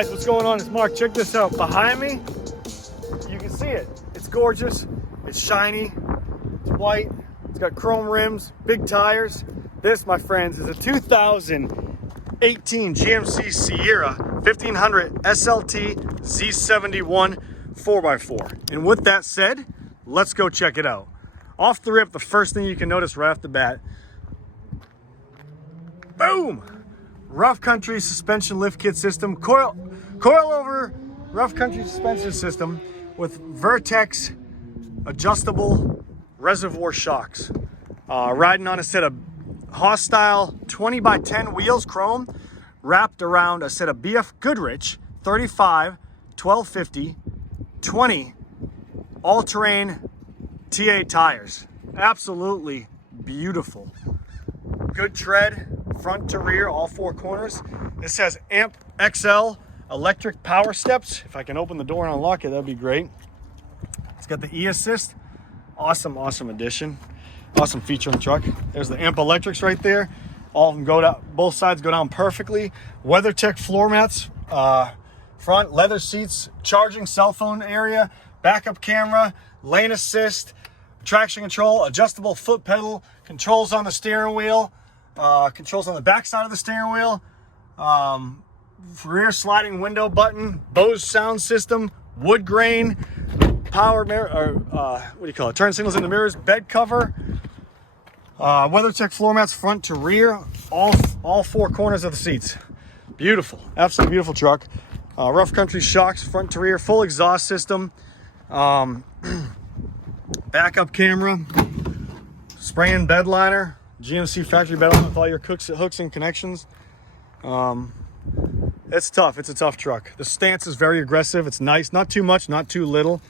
guys, what's going on? It's Mark. Check this out. Behind me, you can see it. It's gorgeous. It's shiny. It's white. It's got chrome rims, big tires. This, my friends, is a 2018 GMC Sierra 1500 SLT Z71 4x4. And with that said, let's go check it out. Off the rip, the first thing you can notice right off the bat, boom! Rough Country suspension lift kit system, coil over Rough Country suspension system with Vertex Adjustable reservoir shocks. Riding on a set of hostile 20x10 wheels, chrome, wrapped around a set of BF Goodrich 35 1250 20 All Terrain T8 tires. Absolutely beautiful. Good tread, front to rear, all four corners. This has Amp XL electric power steps. If I can open the door and unlock it, that'd be great. It's got the E-Assist. Awesome addition. Awesome feature on the truck. There's the Amp electrics right there. All of them go down, both sides go down perfectly. WeatherTech floor mats, front leather seats, charging cell phone area, backup camera, lane assist, traction control, adjustable foot pedal, controls on the steering wheel, controls on the back side of the steering wheel, rear sliding window button, Bose sound system, wood grain, power mirror, or what do you call it? Turn signals in the mirrors, bed cover, WeatherTech floor mats front to rear, all four corners of the seats. Beautiful, absolutely beautiful truck. Rough Country shocks front to rear, full exhaust system, backup camera, spray-in bed liner, GMC factory bed liner with all your hooks and connections. It's tough. It's a tough truck. The stance is very aggressive. It's nice, not too much, not too little.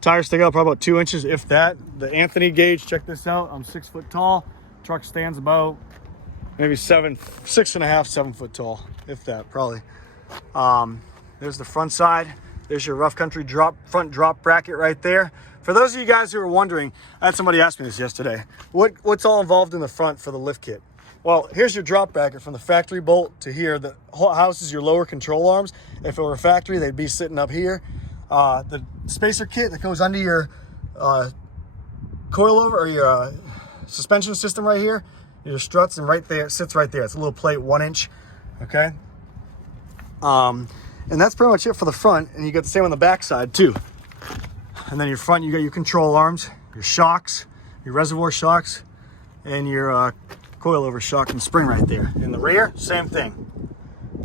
Tires stick out probably about 2 inches, if that. The Anthony gauge, check this out. I'm 6 foot tall. Truck stands about maybe 6.5, 7 foot tall, if that, probably. There's the front side. There's your Rough Country front drop bracket right there. For those of you guys who are wondering, I had somebody ask me this yesterday. What's all involved in the front for the lift kit? Well, here's your drop bracket from the factory bolt to here. The whole house is your lower control arms. If it were a factory, they'd be sitting up here. The spacer kit that goes under your coilover or your suspension system right here, your struts, and right there, it sits right there. It's a little plate, 1 inch, okay? And that's pretty much it for the front, and you got the same on the back side too. And then your front, you got your control arms, your shocks, your reservoir shocks, and your coilover shock and spring right there. In the rear, same thing.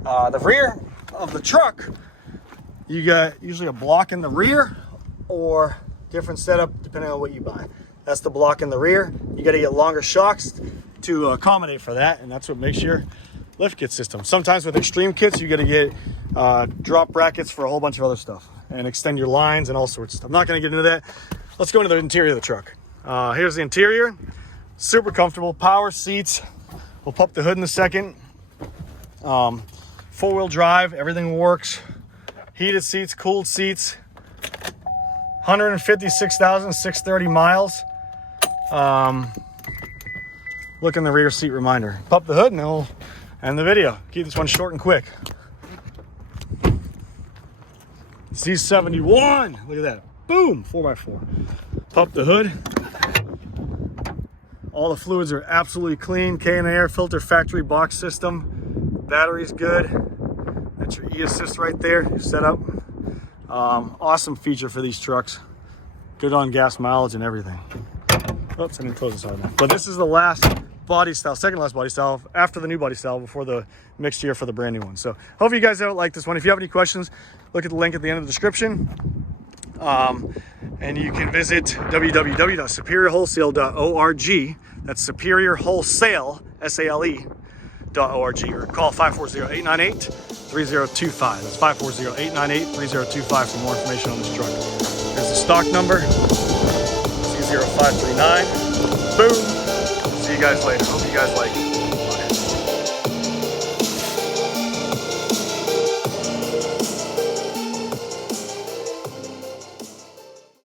The rear of the truck, you got usually a block in the rear or different setup depending on what you buy. That's the block in the rear. You got to get longer shocks to accommodate for that, and that's what makes your lift kit system. Sometimes with extreme kits, you got to get drop brackets for a whole bunch of other stuff and extend your lines and all sorts of stuff. I'm not going to get into that. Let's go into the interior of the truck. Here's the interior. Super comfortable, power seats. We'll pop the hood in a second. Four-wheel drive, everything works. Heated seats, cooled seats. 156,630 miles. Look in the rear seat reminder. Pop the hood and then we'll end the video. Keep this one short and quick. Z71, look at that. Boom, 4x4. Pop the hood. All the fluids are absolutely clean. K&A air filter factory box system. Battery's good. That's your E-Assist right there, your setup. Awesome feature for these trucks. Good on gas mileage and everything. Oops, I didn't close this out now. But this is the last body style, second last body style after the new body style before the mixed year for the brand new one. So hope you guys like this one. If you have any questions, look at the link at the end of the description. And you can visit www.superiorwholesale.org. That's Superior Wholesale, SALE.org, or call 540-898-3025. That's 540-898-3025 for more information on this truck. There's the stock number, C0539. Boom. See you guys later. Hope you guys like it.